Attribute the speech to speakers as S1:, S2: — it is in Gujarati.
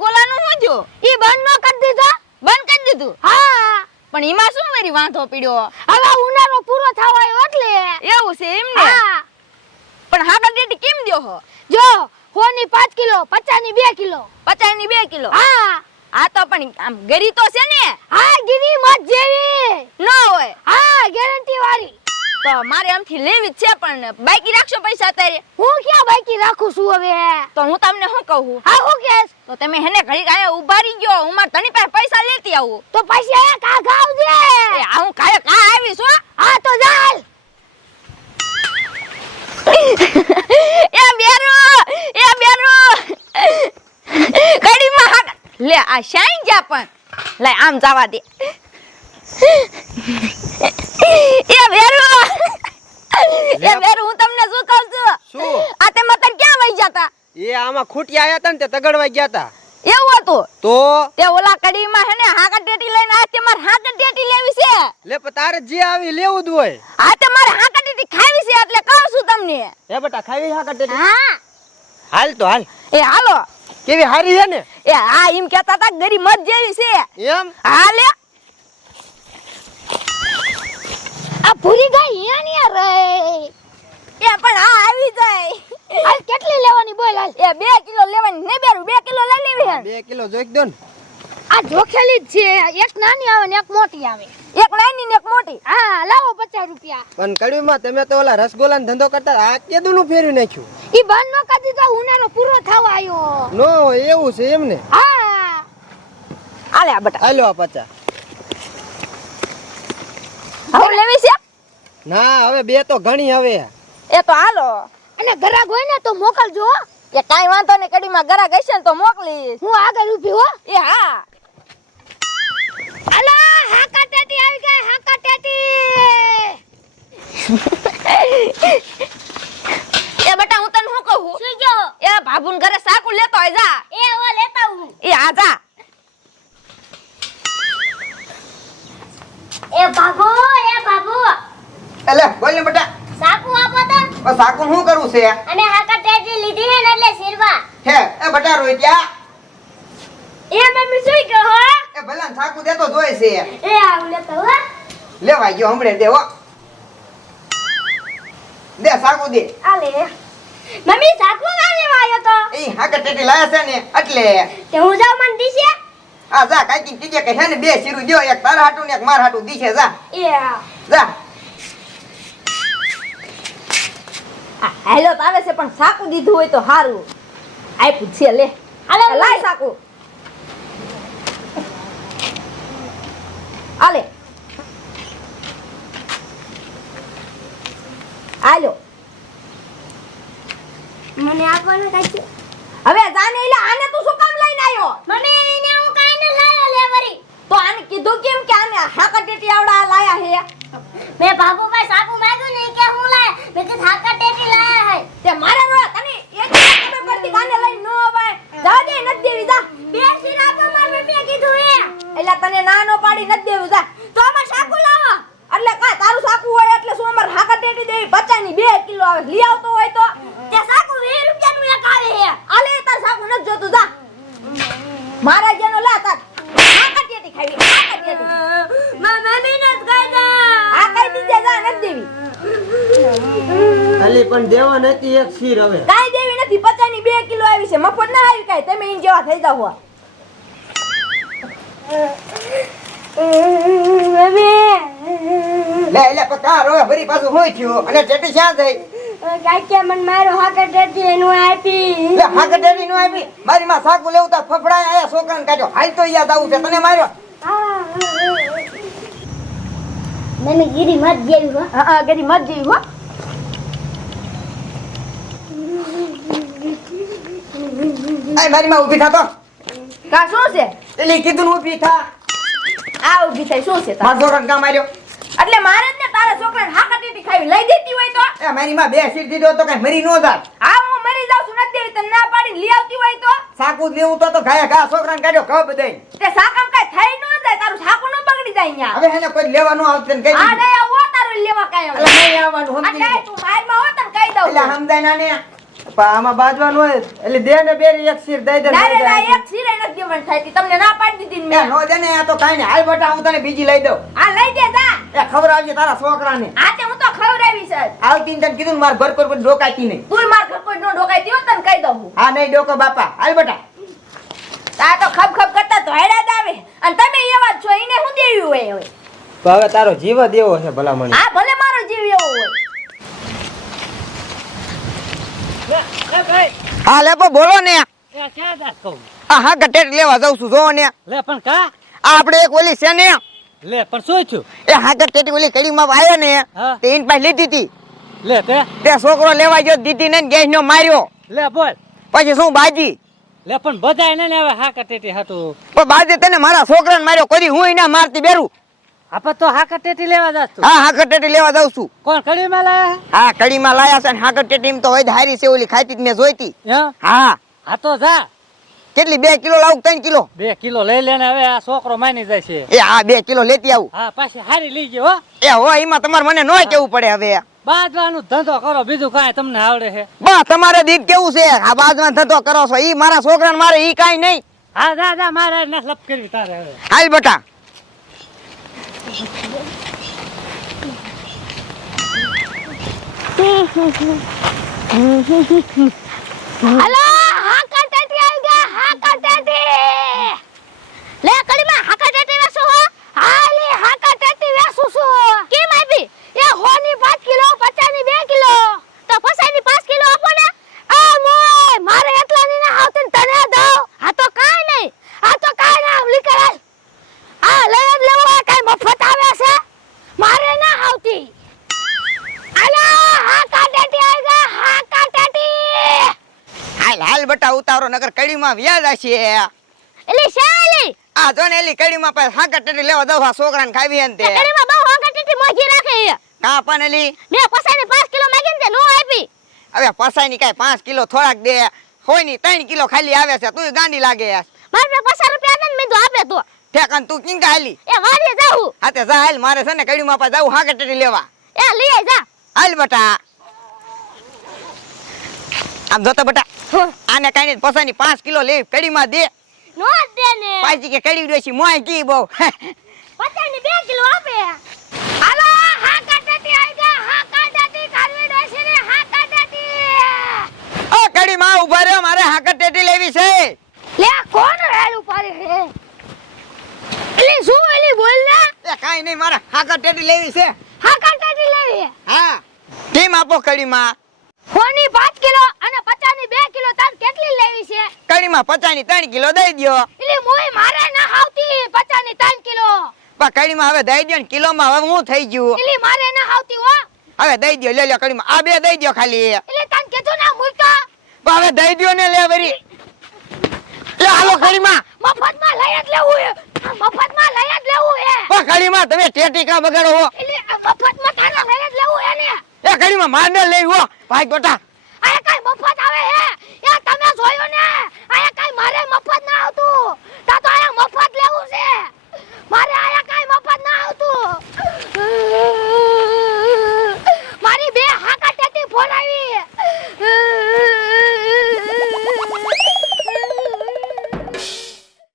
S1: રસગોલાનું શું થયું?
S2: ઈ બંધ નો કરી દીધો.
S1: બંધ કરી દીધું?
S2: હા.
S1: પણ એમાં શું મારી વાંધો પડ્યો?
S2: હવે ઉનાળો પૂરો થવા આવ્યો એટલે.
S1: એવું છે એમ ને?
S2: હા.
S1: પણ હાકર ટેટી કેમ દ્યો હો?
S2: જો 100 ની 5 કિલો, 50 ની 2 કિલો.
S1: 50 ની 2 કિલો?
S2: હા.
S1: આ તો પણ આમ ગરી તો છે ને?
S2: હા, ગીરી મત જેવી.
S1: ન હોય.
S2: હા, ગેરંટી વાળી.
S1: તો મારે આમથી લેવી જ છે પણ બાકી રાખશો પૈસા અત્યારે?
S2: હું ક્યાં બાકી રાખું છું હવે?
S1: તો હું તમને શું કહું?
S2: હા, હું કેસ?
S1: તો તમે હેને ઘડી આયા ઉભા રહી ગયો, હું માર ધણી પાસે પૈસા લેતી આવું.
S2: તો પછી આ કા ખાવજે.
S1: એ આ હું કાય કા આવીશ હો.
S2: હા તો ચાલ.
S1: એ બેરો કડીમાં હાક લે આ શાઈ ગયા પણ લે આમ જવા દે. એ બેરો હું તમને શું કહું છું?
S3: શું?
S1: આ તે મતન ક્યાં વઈ જતા?
S3: એ આમાં ખૂટી આયા તા ને તે તગડવા ગયા તા.
S1: એવું હતું?
S3: તો
S1: તે ઓલા કડીમાં હે ને હાકર ટેટી લઈને આ તે માર હાકર ટેટી લેવી છે.
S3: લે પણ તારે જે આવી લેવું જ હોય.
S1: આ તે મારે હાકર ટેટી ખાવી છે એટલે કહું છું તમને.
S3: હે બેટા ખાવી હા કટેટી?
S1: હા.
S3: હાલ તો હાલ.
S1: એ હાલો.
S3: કેવી હારી હે ને?
S1: એ હા એમ કહેતા તા ગરી મત જેવી છે.
S3: એમ?
S1: હા લે.
S2: આ ભૂરી ગઈ અહીંયા રે.
S1: એ પણ હા આવી જાય.
S2: હાલ કેટલી લેવાની બોલ હાલ.
S1: એ 2 કિલો લેવાની ને બેરું 2 કિલો લઈ લેવી હે.
S3: 2 કિલો જોઈ દો ને.
S2: આ જોખેલી જ છે. એક નાની આવે ને એક મોટી આવે.
S1: એક નાની ને એક મોટી.
S2: હા, લાવો 50 રૂપિયા.
S3: પણ કડીમાં તમે તો ઓલા રસગોલાનો ધંધો કરતા આ કેદુનું ફેરવી નાખ્યું?
S2: ઈ બંધ નો કરી દીધો, ઉનાળો પૂરો થવા આવ્યો.
S3: નો હોય એવું છે એમ ને?
S2: હા.
S1: આલે આ બટા.
S3: હાલો આ 50.
S1: હવે લેવી છે?
S3: ના હવે 2 તો ઘણી હવે.
S1: એ તો હાલો.
S2: અને ગરાગ હોય ને તો મોકલજો.
S1: કે કાઈ વાંધો ને કડીમાં ગરા ગઈશે ને તો મોકલીશ.
S2: હું આગળ ઊભી હો.
S1: એ હા.
S2: અલા હાકા ટેટી આવી ગઈ, હાકા ટેટી.
S1: એ બટા હું તને શું કહું?
S2: શું જો?
S1: એ ભાભુન ઘરે સાકુ લેતો આય જા.
S2: એ ઓ લેતા હું.
S1: એ આ જા.
S2: એ બાબુ.
S3: એલે બોલ ને બેટા.
S2: સાકુ આપો તો.
S3: ઓ સાકુ શું કરવું છે?
S2: અને હાકા ટેટી લીધી હે ને એટલે શિરવા.
S3: હે એ બેટા રોઈત્યા.
S2: એ મમ્મી શું કહો?
S3: એ ભલા ને સાકુ દેતો જોઈ છે.
S2: એ આવ લેતા હો.
S3: લેવા ગયો હમણે દે હો. દે સાકુ દે.
S2: આલે. મમ્મી સાકુ ના લેવા આવ્યો તો.
S3: એ હાકર ટેટી લાયા છે ને એટલે.
S2: તે હું જાવ મન દીશે.
S3: આ જા કાકી ટીકે કે હે ને 2 શીરું દ્યો, એક તારા હાટુ ને એક માર હાટુ દીશે જા.
S2: એ
S3: જા.
S1: હેલો તો આવે છે પણ સાકુ દીધું હોય તો હારું. આપ્યું છે લે.
S2: આલે
S1: લાય સાકુ. આલે. આલો.
S2: મને આપવાનું કાચી.
S1: હવે જાને એટલે આને તું શું કામ લઈને આવ્યો?
S2: મમ્મી એને હું કાઈ ન લાયો લે વરી.
S1: તો આને કીધું કેમ કે આને હાકર ટેટી આવડા લાયા હે?
S2: મે બાબુભાઈ સાકુ માંગ્યું ને કે હું લાય. મે કે હાકા ટેટી લાયા હે.
S1: તે મારે નો તને એક ખબર પડતી કાને લઈને નો અવાય. જા દે નત દેવી જા.
S2: બે શીરા તો માર મમ્મીએ કીધું હે.
S1: એટલે તને ના નો પાડી નત દેવી જા.
S2: તો અમાર સાકુ લાવો.
S1: એટલે કા તારું સાકુ હોય એટલે શું અમાર હાકર ટેટી દેવી 50 ની 2 કિલો આવે. લઈ આવતો હોય તો
S2: તે સાકુ 20 રૂપિયાનું એક આવે હે.
S1: આલે તાર સાકુ નત જોતું જા. મારા જેનો લા તાર હાકર ટેટી ખાવી હાકર ટેટી.
S2: મમ્મી ને કહી દે.
S1: આ કઈ દીજે જા નત દેવી.
S3: ખાલી પણ દેવા નથી એક શીર હવે.
S1: કાઈ દેવી નથી 50 ની 2 કિલો આવી છે. મફત ના આવી કાઈ. તમે ઈન જેવા થઈ જાવ હો.
S2: મમ્મી
S3: લે લે પકા રોય ફરી પાછું હોય થયું અને ટેટી ક્યાં જઈ?
S2: કાકી મન મારો હાકા ટેટી એનું આપી.
S3: લે હાકર ટેટી નો આપી. મારી માં સાકુ લેવું તા ફફડાય આયા છોકરાને કાઢ્યો. હાલ તો યાદ આવું છે તને માર્યો.
S2: મને ગીરી મત જેવી હો.
S1: હા ગરી મત જેવી હો.
S3: આય મારી માં ઊભી થા તો.
S1: કા શું છે?
S3: એટલે કીધું ને ઊભી થા.
S1: આ ઊભી થઈ શું છે તાર?
S3: મારા છોકરાને કામ માર્યો.
S1: એટલે મારે જ ને તારા છોકરાને હાકર ટેટી ખાવી લઈ દેતી હોય તો
S3: એ મારી માં 2 શીર દીધો તો કઈ મરી નો જાત.
S1: હા હું મરી જાઉં છું નથી દેવી તને ના પાડી લઈ આવતી હોય તો
S3: સાકુ લેવું તો ઘાયા ઘા છોકરાને કાઢ્યો કબ દઈ.
S1: તે સાકમ કાઈ થઈ ન જાય તારું સાકુ ન બગડી જાય અહીંયા.
S3: હવે એને કોઈ લેવા નો આવશે ને કહી
S1: આ
S3: દીધું.
S1: નહીં આવો તારું લેવા કાઈ
S3: એટલે નહીં આવવાનું સમજી
S1: એટલે
S3: લીધું.
S1: તું મારમાં હો તને કહી દઉં
S3: એટલે સમજાય ના ને. પણ આમાં બાજવાનું હોય એટલે દે ને બે એક શીર દઈ દે.
S1: ના રે ના એક સિરે નથી આવવાનું થાય તમને ના પાડી દીધી ને
S3: એ
S1: મેં
S3: નો દે ને આ તો કાઈ નહીં હાલ બટા હું તને બીજી લઈ દઉં
S1: આ લઈ દે જા
S3: એ ખવડાવજે તારા છોકરાને
S1: આ તે હું તો ખવડાવી છે
S3: આવતી ને તને કીધું ને માર ઘર પર કોઈ ડોકાતી નહીં
S1: તું માર ઘર કોઈ નો ઢોકાઈ દીયો તને કહી દઉં હું
S3: હા નહીં ડોકો બાપા હાલ બટા
S1: આ તો ખબ ખબ કરતા તો હેડા જ આવે અને તમે એવા જ છો ઈને હું દેવી હોય હવે
S4: તો હવે તારો જીવ જ એવો છે ભલામણ.
S1: હા ભલે મારો જીવ એવો હોય
S3: હા લેપો બોલો ને
S5: એ ક્યાં દાસ કહું
S3: આ હા કટેટ લેવા જાઉં છું જો ને
S5: લે પણ કા
S3: આ આપણે એક ઓલી છે ને
S5: લે પણ શું થયું
S3: એ હા કટેટ ઓલી કડીમાં આવ્યો ને
S5: હા.
S3: તે ઇન પાસે લીધી હતી
S5: લે
S3: તે છોકરો લેવા ગયો દીધી ને ગેસ નો માર્યો
S5: લે બોલ
S3: પછી શું બાજી
S5: લે પણ બધાય ને હવે હા કટેટી હતું
S3: પણ બાજી તને મારા છોકરાને માર્યો કરી હું એને મારતી બેરું
S5: આપે તો હા કટેટી લેવા જાસ તું
S3: હા હા કટેટી લેવા જાઉં છું
S5: કોણ કડી માં લાયા
S3: હા કડીમાં લાયા છે ને હા કટેટી તો હોય હારી છે ઓલી ખાતી મેં જોઈતી
S5: હે
S3: હા
S5: હા તો જા
S3: કેટલી 2 કિલો લાવું 3 કિલો
S5: 2 કિલો લઈ લેને હવે આ છોકરો માની જાય છે
S3: એ હા 2 કિલો લેતી આવું
S5: હા પાછી હારી લઈ ગયો હો
S3: એ હોય એમાં તમારે મને નોય કેવું પડે હવે
S5: બાજવાનું ધંધો કરો બીજું કાંઈ તમને આવડે છે
S3: બા તમારે દીક કેવું છે આ બાજમાં થતો કરો છો ઈ મારા છોકરાને મારે ઈ કાઈ નહીં
S5: હા જા જા મારે ના લપ કરવી તારે હવે
S3: હાલ બટા
S2: હલો હા કટેટી આવી ગયા હા કટેટી લે કડીમાં હા કટેટી વેસો હો હા લે હા કટેટી વેસુ છું કેમ આવી એ હોની 5 કિલો 50 ની 2 કિલો તો 50 ની 5 કિલો આપો ને આ મોય મારે એટલા ની ના આવતે તને દઉં આ તો કાઈ નહીં આ તો કાઈ ના આવલી કરાય આ લઈ જ લેવો આ કાઈ મફત આવે છે મારે ના આવતી અલા હા કટેટી આવી ગયા હા કટેટી
S3: હાલ હાલ બટા ઉતારો નગર કડીમાં વ્યાજ આશે
S2: એલી શાલી
S3: આ જો ને એલી કડીમાં પાસે હાકર ટેટી લેવા દઉં આ છોકરાને ખાવી હે ને તે
S2: કડીમાં બહુ હાંકટીટી મોજી રાખે છે
S3: કા પણ એલી
S2: મે પસાની 5 કિલો માંગીને તે નો આપી
S3: હવે પસાઈ કાઈ 5 કિલો થોડાક દે હોય ની 3 કિલો ખાલી આવે છે તું ગાંડી લાગે યાર
S2: મારે 50 રૂપિયા દે ને મે તો આપે તો
S3: ઠેકન તું કિંકા હાલી
S2: એ વાડીએ જાઉં
S3: હા તે જા હાલ મારે છે ને કડીમાં પાસે જાવું હાકર ટેટી લેવા
S2: એ લઈ આય જા
S3: હાલ બટા આમ જોતો બટા આને કાઈ નહીં પસાની 5 કિલો લે કડીમાં દે
S2: નો દે ને
S3: પાછી કે કડી ડોસી મોય કી બહુ
S2: 50 ની 2 કિલો આપે હાલો હા કાટાટી આવી ગયા હા કાટાટી કારવી ડોસી ને હા કાટાટી
S3: ઓ કડીમાં ઉભા રહ્યો મારે હાકર ટેટી લેવી છે
S2: લે કોણ હેલ ઉપાડે હે એલી શું એલી બોલ ના
S3: એ કાઈ નહીં મારે હાકર ટેટી લેવી છે
S2: હા કાટાટી લેવી
S3: હા કેમ આપો કડીમાં
S2: હોની 5 કિલો અને 50 ની 2 કિલો તાર કેટલી લેવી છે
S3: કડીમાં 50 ની 3 કિલો દઈ દ્યો
S2: એલી મોય મારે ના આવતી 50 ની 3 કિલો
S3: પણ કડીમાં હવે દઈ દ્યો ને કિલોમાં હવે હું થઈ ગયું
S2: એલી મારે ના આવતી હો
S3: હવે દઈ દ્યો લે લે કડીમાં આ બે દઈ દ્યો ખાલી
S2: એલી તન કીધું ના મૂકા
S3: પણ હવે દઈ દ્યો ને લે વરી લે હાલો કડીમાં
S2: મફતમાં લઈ જ લેવું હે મફતમાં લઈ જ લેવું હે
S3: પણ કડીમાં તમે ટેટી કા બગાડો હો
S2: એલી મફતમાં તારે લઈ જ લેવું હે ને
S3: એ કડીમાં મારને લઈ હો ભાઈ બેટા
S2: આયા કઈ મફત આવે હે એ તમે જોયો ને આયા કઈ મારે મફત ના આવતું